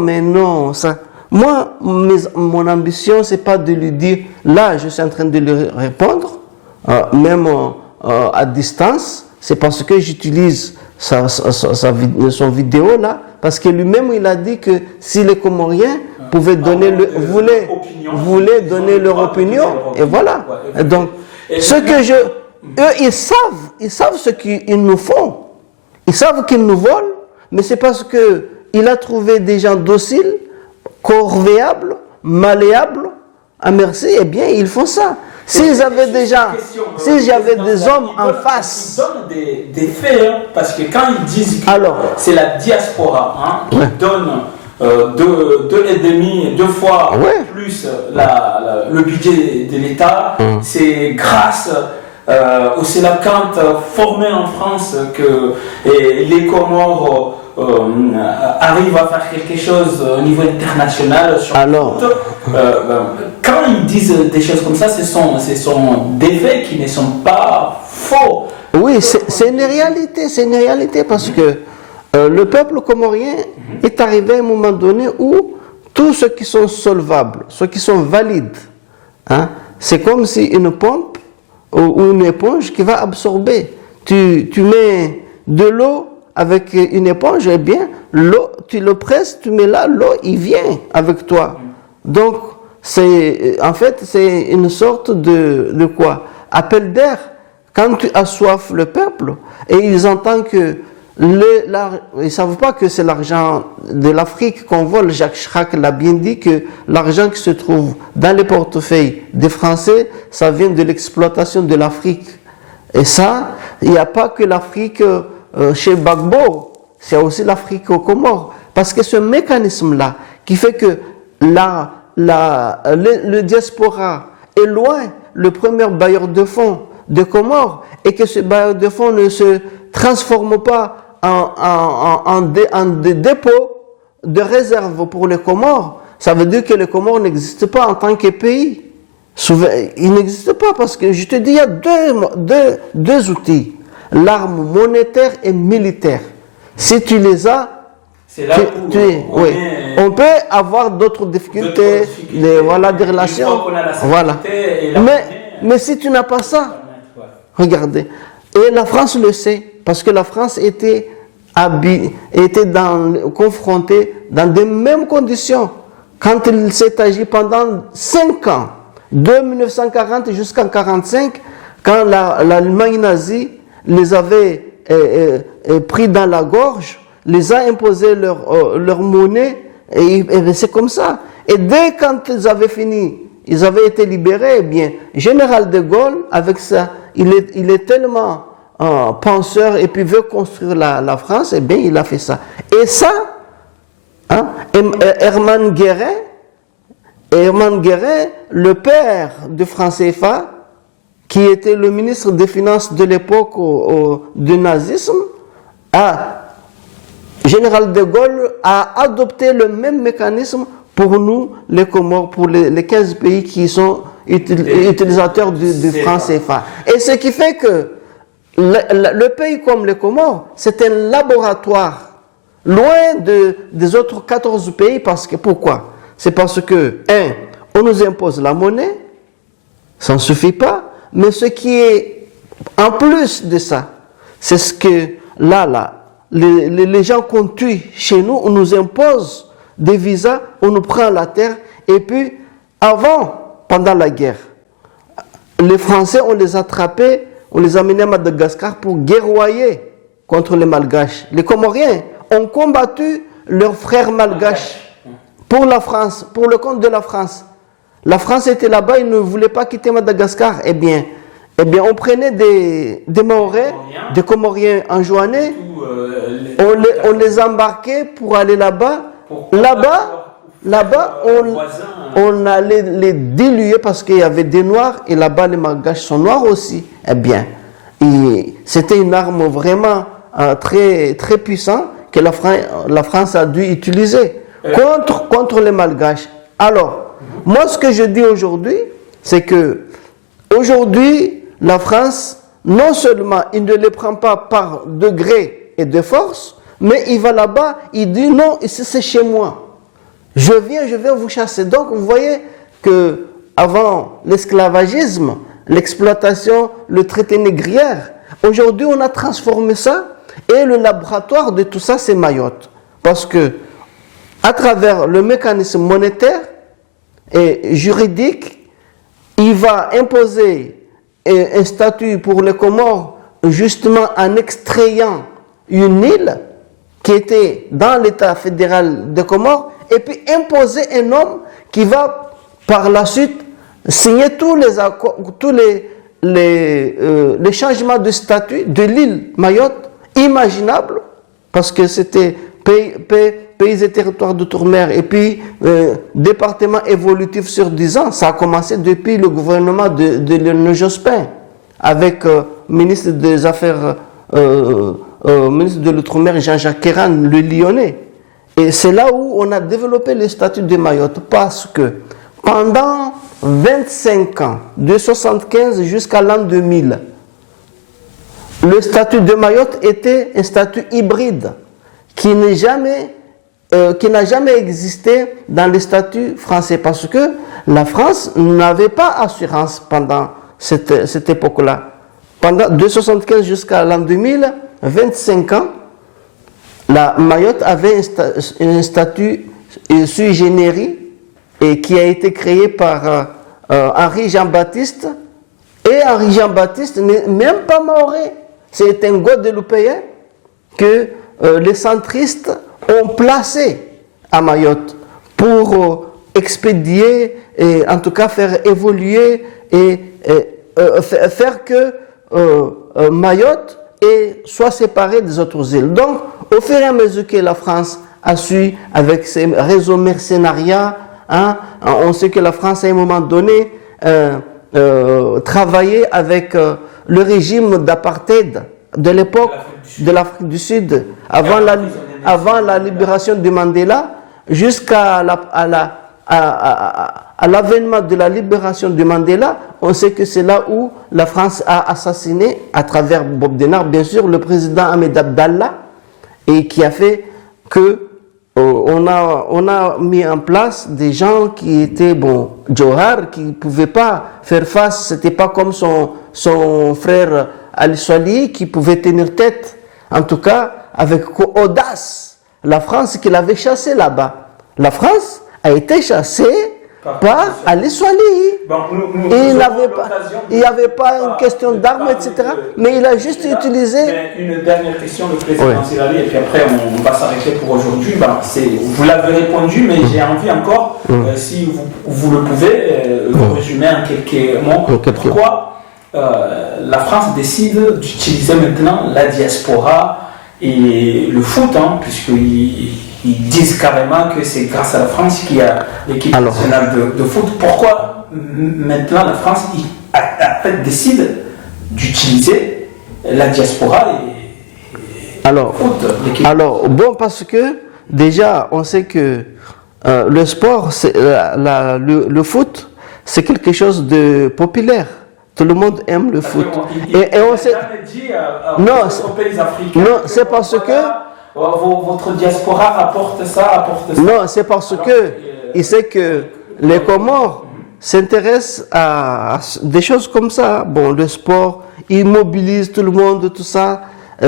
Mais non. Ça, moi, mon ambition, ce n'est pas de lui dire, là, je suis en train de lui répondre, même à distance, c'est parce que j'utilise son vidéo là, parce que lui-même il a dit que si les Comoriens pouvaient donner voulaient donner leur opinion, et voilà. Et donc, eux ils savent ce qu'ils nous font, ils savent qu'ils nous volent, mais c'est parce que il a trouvé des gens dociles, corvéables, malléables, à merci, eh bien ils font ça. S'ils avaient des gens, si j'avais des hommes en face. Ils donnent des faits, hein, parce que quand ils disent que c'est la diaspora qui donne 2,5 fois plus le budget de l'État, c'est grâce au Sélacante formé en France que les Comores arrivent à faire quelque chose au niveau international. Quand ils disent des choses comme ça, ce sont des faits qui ne sont pas faux. Oui, c'est une réalité, parce que le peuple comorien est arrivé à un moment donné où tous ceux qui sont solvables, ceux qui sont valides, c'est comme si une pompe ou une éponge qui va absorber. Tu mets de l'eau avec une éponge, eh bien, l'eau, tu le presses, tu mets là, l'eau, il vient avec toi. Donc, en fait, c'est une sorte de quoi? Appel d'air quand tu assoiffes le peuple et ils entendent que ils ne savent pas que c'est l'argent de l'Afrique qu'on vole. Jacques Chirac l'a bien dit que l'argent qui se trouve dans les portefeuilles des Français, ça vient de l'exploitation de l'Afrique. Et ça, il n'y a pas que l'Afrique chez Gbagbo, c'est aussi l'Afrique aux Comores. Parce que ce mécanisme-là, qui fait que le diaspora est loin, le premier bailleur de fonds de Comores, et que ce bailleur de fonds ne se transforme pas en dépôt de réserve pour les Comores, ça veut dire que les Comores n'existent pas en tant que pays. Il n'existe pas parce que je te dis, il y a deux outils, l'arme monétaire et militaire. Si tu les as, on peut avoir d'autres difficultés, des relations. Voilà. Mais si tu n'as pas ça, regardez. Et la France le sait, parce que la France était confrontée dans les mêmes conditions. Quand il s'est agi pendant 5 ans, de 1940 jusqu'en 1945, quand l'Allemagne nazie les avait pris dans la gorge, les a imposé leur monnaie, et c'est comme ça. Et dès quand ils avaient fini, ils avaient été libérés, eh bien, Général de Gaulle, avec ça, il est tellement penseur et puis veut construire la France, eh bien, il a fait ça. Et ça, Hermann Goering, le père du franc CFA, qui était le ministre des Finances de l'époque du nazisme, Général de Gaulle a adopté le même mécanisme pour nous, les Comores, pour les 15 pays qui sont utilisateurs du franc CFA. Et ce qui fait que le pays comme les Comores, c'est un laboratoire loin des autres 14 pays. Pourquoi? C'est parce que, on nous impose la monnaie, ça ne suffit pas, mais ce qui est en plus de ça, c'est ce que les gens qu'on tue chez nous, on nous impose des visas, on nous prend la terre, et puis pendant la guerre, les Français, on les attrapait, on les amenait à Madagascar pour guerroyer contre les Malgaches. Les Comoriens ont combattu leurs frères Malgaches pour la France, pour le compte de la France. La France était là-bas, ils ne voulaient pas quitter Madagascar. Eh bien, on prenait des Mahorais, des Comoriens enjoignés, on les embarquait pour aller là-bas. Là-bas, on allait les diluer parce qu'il y avait des Noirs et là-bas les Malgaches sont noirs aussi. Eh bien, c'était une arme vraiment très, très puissante que la France a dû utiliser contre les Malgaches. Alors, moi ce que je dis aujourd'hui, c'est que aujourd'hui, la France, non seulement il ne les prend pas par degré et de force, mais il va là-bas, il dit non, ici c'est chez moi. Je viens vous chasser. Donc vous voyez que avant l'esclavagisme, l'exploitation, le traité négrière, aujourd'hui on a transformé ça et le laboratoire de tout ça c'est Mayotte. Parce que à travers le mécanisme monétaire et juridique, il va imposer un statut pour les Comores justement en extrayant une île qui était dans l'état fédéral de Comores et puis imposer un homme qui va par la suite signer tous les accords, tous les changements de statut de l'île Mayotte imaginables parce que c'était pays et territoires d'outre-mer et puis département évolutif sur 10 ans. Ça a commencé depuis le gouvernement de Lionel Jospin avec ministre des Affaires ministre de l'Outre-mer Jean-Jacques Kéran, le Lyonnais. Et c'est là où on a développé le statut de Mayotte parce que pendant 25 ans, de 1975 jusqu'à l'an 2000, le statut de Mayotte était un statut hybride qui n'a jamais existé dans les statuts français parce que la France n'avait pas assurance pendant cette époque-là. Pendant de 1975 jusqu'à l'an 2000, 25 ans, la Mayotte avait un statut sui generis et qui a été créé par Henri Jean-Baptiste Et Henri Jean-Baptiste n'est même pas maoré. C'est un Guadeloupéen que les centristes ont placé à Mayotte pour expédier et en tout cas faire évoluer et faire que Mayotte soit séparée des autres îles. Donc, au fur et à mesure que la France a su, avec ses réseaux mercenariats, on sait que la France, à un moment donné, travaillait avec le régime d'apartheid de l'époque de l'Afrique du Sud, avant la libération de Mandela, jusqu'à l'avènement de la libération de Mandela. On sait que c'est là où la France a assassiné, à travers Bob Denard, bien sûr, le président Ahmed Abdallah, et qui a fait que on a mis en place des gens qui étaient, Johar, qui ne pouvaient pas faire face, c'était pas comme son frère Ali Swali qui pouvait tenir tête, en tout cas avec audace, la France qu'il avait chassée là-bas. La France a été chassée par Ali Swali. Il n'y avait pas une question d'armes, etc. Mais il a juste utilisé... Une dernière question, le président Silali, et puis après on va s'arrêter pour aujourd'hui. Vous l'avez répondu, mais j'ai envie encore, si vous le pouvez, le résumer en quelques mots. Pourquoi la France décide d'utiliser maintenant la diaspora et le foot, puisqu'ils disent carrément que c'est grâce à la France qu'il y a l'équipe nationale de foot. Pourquoi maintenant la France décide d'utiliser la diaspora et le foot, parce que déjà on sait que le sport, le foot, c'est quelque chose de populaire. Tout le monde aime le foot. Et on sait... Non, c'est parce que... Votre diaspora apporte ça. Non, c'est parce que il sait que les Comores s'intéressent à des choses comme ça. Le sport, ils mobilisent tout le monde, tout ça.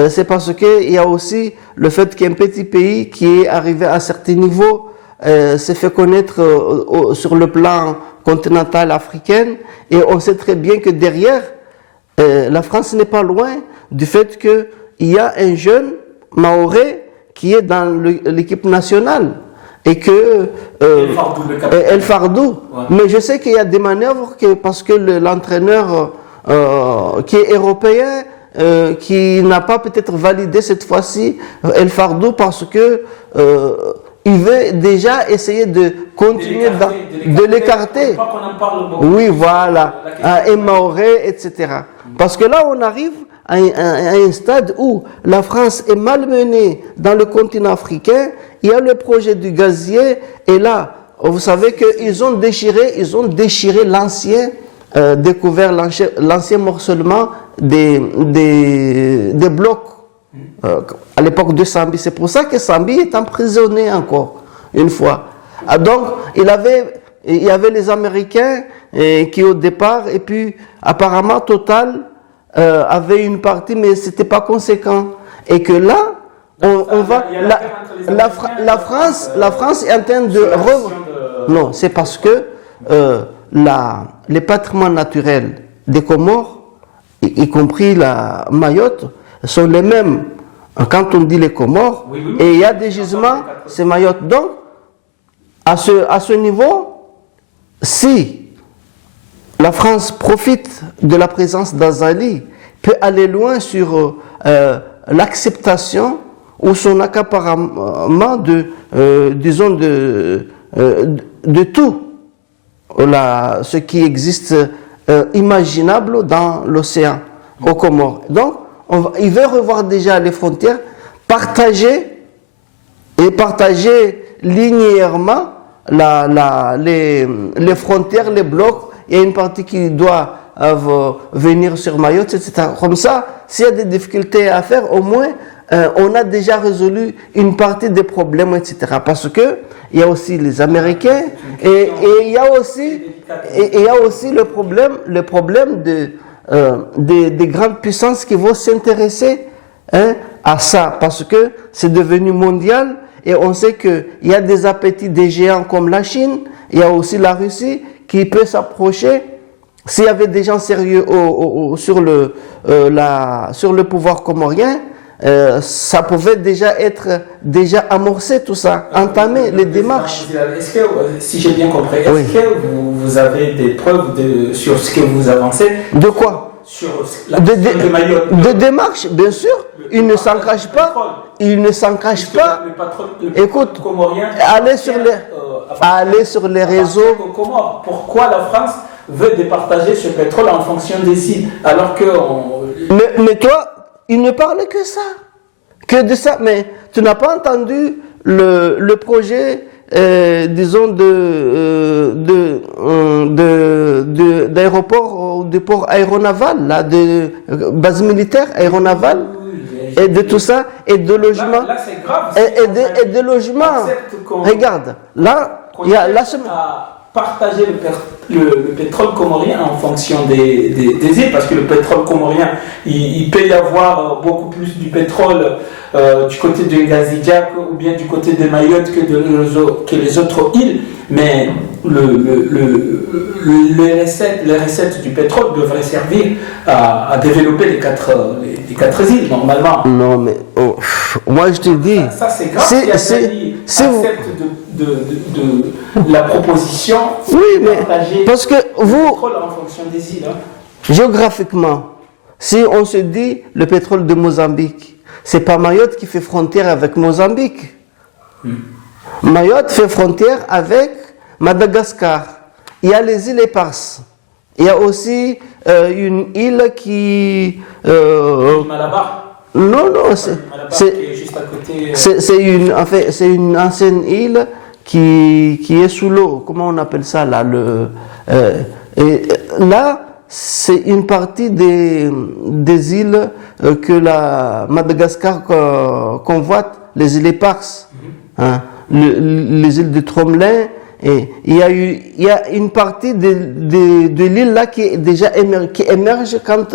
C'est parce qu'il y a aussi le fait qu'un petit pays qui est arrivé à un certain niveau s'est fait connaître sur le plan continental africain. Et on sait très bien que derrière, la France n'est pas loin du fait qu'il y a un jeune maoré qui est dans l'équipe nationale et que El Fardou. Mais je sais qu'il y a des manœuvres parce que l'entraîneur qui est européen, qui n'a pas peut-être validé cette fois-ci El Fardou parce que il veut déjà essayer de continuer de l'écarter. Oui, voilà, un maoré, etc. Parce que là, on arrive à un stade où la France est malmenée dans le continent africain. Il y a le projet du gazier, et là, vous savez qu'ils ont déchiré l'ancien, découvert l'ancien morcellement des blocs à l'époque de Sambi. C'est pour ça que Sambi est emprisonné encore une fois. Donc, il y avait les Américains qui au départ, et puis apparemment Total avait une partie, mais c'était pas conséquent. Et que là, la France est en train de... Non, c'est parce que les patrimoines naturels des Comores, y compris la Mayotte, sont les mêmes. Quand on dit les Comores, et il y a des gisements, c'est Mayotte. Donc, à ce niveau, si la France profite de la présence d'Azali, peut aller loin sur l'acceptation ou son accaparement de tout ce qui existe imaginable dans l'océan, aux Comores. Donc, il veut revoir déjà les frontières, partager linéairement les frontières, les blocs. Il y a une partie qui doit venir sur Mayotte, etc. Comme ça, s'il y a des difficultés à faire, au moins, on a déjà résolu une partie des problèmes, etc. Parce que il y a aussi les Américains et il y a aussi le problème des grandes puissances qui vont s'intéresser à ça, parce que c'est devenu mondial et on sait qu'il y a des appétits des géants comme la Chine, il y a aussi la Russie qui peut s'approcher s'il y avait des gens sérieux sur le pouvoir comorien, ça pouvait déjà être amorcé tout ça, entamer les démarches. Est-ce que, si j'ai bien compris, est-ce que vous avez des preuves sur ce que vous avancez? De quoi? Sur la question de Mayotte. De démarches, bien sûr. Il ne s'en cache pas. Il ne s'en cache pas. Écoute, allez sur les réseaux. Pourquoi la France veut départager ce pétrole en fonction des îles alors que mais toi, il ne parlait que de ça. Mais tu n'as pas entendu le projet, disons, d'aéroport, de port aéronaval, là, de base militaire aéronavale, et de tout ça, et de logement. Là, c'est grave. Et de logement. Regarde, là, il y a la semaine. Partager le pétrole comorien en fonction des îles, parce que le pétrole comorien, il peut y avoir beaucoup plus du pétrole du côté de Ngazidjak ou bien du côté de Mayotte que les autres îles, mais les recettes du pétrole devraient servir à développer les quatre îles, normalement. Non, mais moi je te dis... Ça c'est grave si accepte de la proposition de partager parce que le pétrole en fonction des îles. Géographiquement, si on se dit le pétrole de Mozambique, c'est pas Mayotte qui fait frontière avec Mozambique. Mayotte fait frontière avec Madagascar. Il y a les îles éparses. Il y a aussi une île qui... Malabar. Non, c'est une ancienne île qui est sous l'eau. Comment on appelle ça là, et là, c'est une partie des îles que la Madagascar convoite, les îles éparses, hein, les îles de Tromelin. Et il y a une partie de l'île là qui émerge quand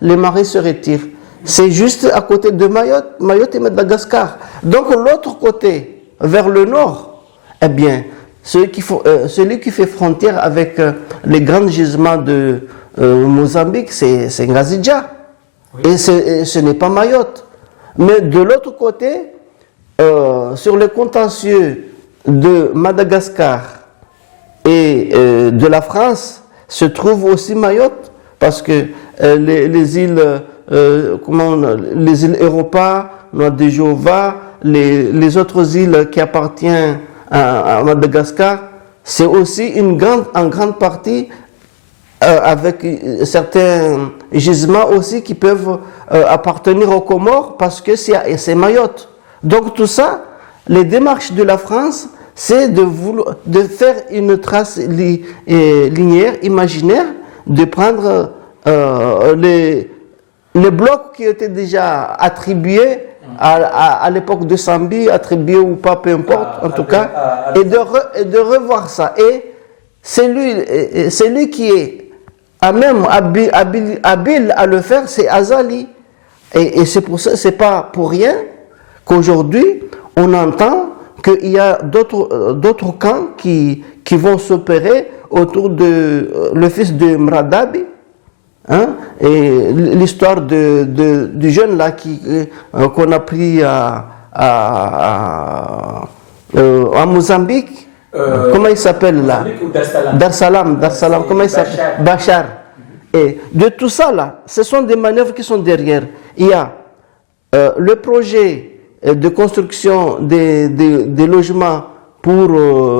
les marées se retirent. C'est juste à côté de Mayotte et Madagascar. Donc l'autre côté, vers le nord, eh bien, celui qui fait frontière avec les grands gisements de Mozambique, c'est Ngazidja. Oui. Et ce n'est pas Mayotte. Mais de l'autre côté, sur le contentieux de Madagascar et de la France, se trouve aussi Mayotte, parce que les îles... les îles Europa, Noix de Jéhovah, les autres îles qui appartiennent à Madagascar, c'est aussi en grande partie avec certains gisements aussi qui peuvent appartenir aux Comores parce que c'est Mayotte. Donc tout ça, les démarches de la France, c'est de faire une trace linéaire, imaginaire, de prendre les blocs qui étaient déjà attribués à l'époque de Sambi, attribués ou pas, peu importe, en tout cas, et de revoir ça. Et c'est lui qui est même habile à le faire, c'est Azali. Et c'est pour ça, c'est pas pour rien qu'aujourd'hui, on entend qu'il y a d'autres camps qui vont s'opérer autour de le fils de Mradabi. Hein? Et l'histoire du jeune là qu'on a pris à Mozambique, comment il s'appelle là? Dar Salam, comment il s'appelle? Bachar. Et de tout ça là, ce sont des manœuvres qui sont derrière. Il y a le projet de construction des logements pour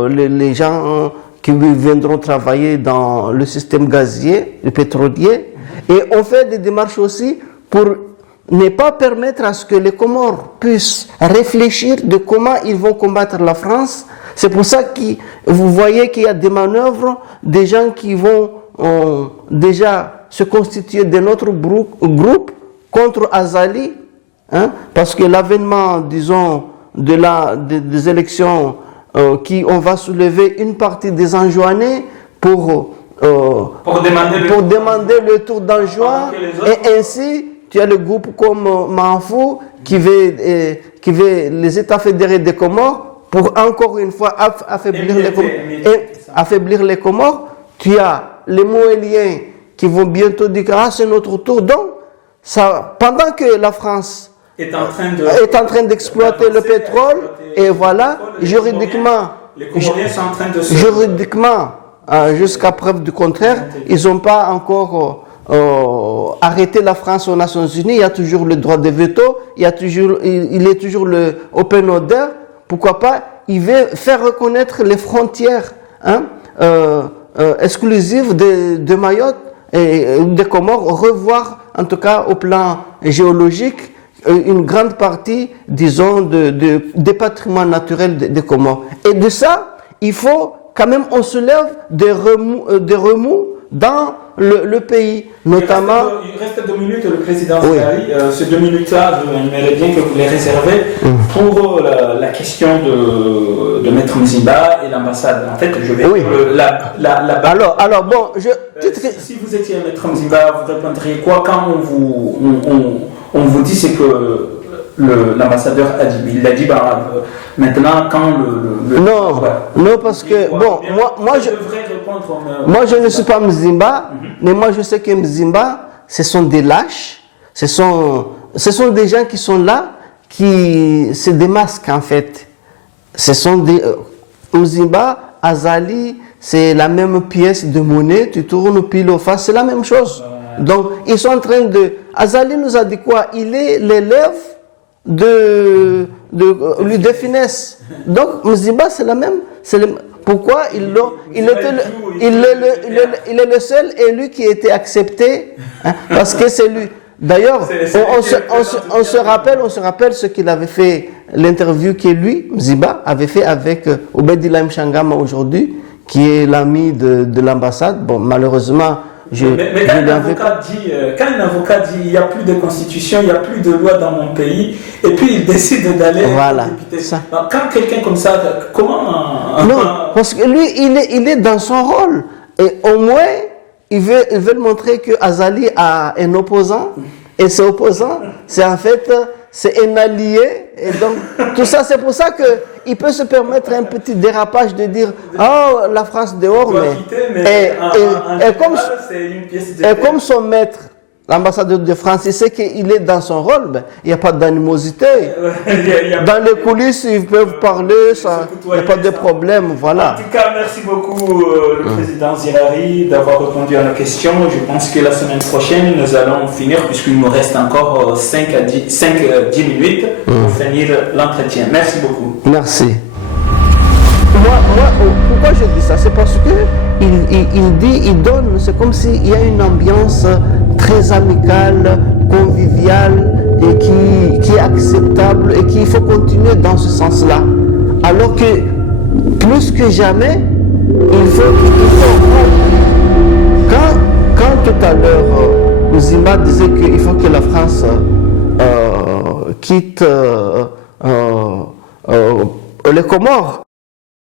les gens qui viendront travailler dans le système gazier, le pétrolier. Et on fait des démarches aussi pour ne pas permettre à ce que les Comores puissent réfléchir de comment ils vont combattre la France. C'est pour ça que vous voyez qu'il y a des manœuvres, des gens qui vont déjà se constituer de notre groupe contre Azali, hein, parce que l'avènement, disons, des élections on va soulever une partie des Anjouanais pour demander le tour d'Anjouan, et ainsi tu as le groupe comme Manfou qui veut les États fédérés des Comores pour encore une fois affaiblir les Comores. Tu as les Moëliens qui vont bientôt dire ah, c'est notre tour. Donc, ça, pendant que la France est en train d'exploiter le pétrole, et voilà, juridiquement, les Comoriens sont en train de se... juridiquement, jusqu'à preuve du contraire, ils n'ont pas encore arrêté la France aux Nations Unies. Il y a toujours le droit de veto, il est toujours le open order. Pourquoi pas? Il veut faire reconnaître les frontières exclusives de Mayotte et des Comores, revoir en tout cas au plan géologique une grande partie, disons, des patrimoines naturels des Comores. Et de ça, il faut quand même, on se lève des remous dans le pays, notamment... Il reste 2 minutes, le président Zahari. Ces 2 minutes-là, j'aimerais bien que vous les réservez pour la question de Maître Mzimba et l'ambassade. En fait, je vais... Oui. Alors, bon, si vous étiez Maître Mzimba, vous répondriez quoi quand on vous dit c'est que l'ambassadeur a dit, il a dit maintenant quand non, parce que bon, moi je ne suis pas Mzimba, mais moi je sais que Mzimba, ce sont des lâches, ce sont des gens qui sont là, c'est des masques en fait. Ce sont des Mzimba, Azali, c'est la même pièce de monnaie, tu tournes pile ou face, c'est la même chose. Donc ils sont en train de... Azali nous a dit quoi? Il est l'élève de Finesse. Donc Mzimba c'est la même. Pourquoi il est le seul élu qui a été accepté, parce que c'est lui. D'ailleurs, on se rappelle ce qu'il avait fait, l'interview que lui, Mzimba, avait fait avec Obedila Mshangama aujourd'hui, qui est l'ami de l'ambassade. Bon, malheureusement, mais quand un avocat dit il n'y a plus de constitution, il n'y a plus de loi dans mon pays, et puis il décide d'aller député. Quand quelqu'un comme ça, comment... Non, parce que lui, il est dans son rôle. Et au moins, il veut montrer que Azali a un opposant, et ce opposant, c'est en fait... c'est un allié, et donc tout ça, c'est pour ça qu'il peut se permettre un petit dérapage de dire oh, la France dehors, et comme son maître, l'ambassadeur de France, il sait qu'il est dans son rôle, il n'y a pas d'animosité. Dans les coulisses, ils peuvent parler, il n'y a pas de problème, voilà. En tout cas, merci beaucoup le président Zahari d'avoir répondu à nos questions. Je pense que la semaine prochaine, nous allons finir, puisqu'il nous reste encore 5 à 10 minutes pour finir l'entretien. Merci beaucoup. Merci. Pourquoi je dis ça? C'est parce que il donne, c'est comme s'il y a une ambiance très amicale, conviviale et qui est acceptable et qu'il faut continuer dans ce sens-là. Alors que plus que jamais, il faut quand tout à l'heure Mzimba disait qu'il faut que la France quitte les Comores.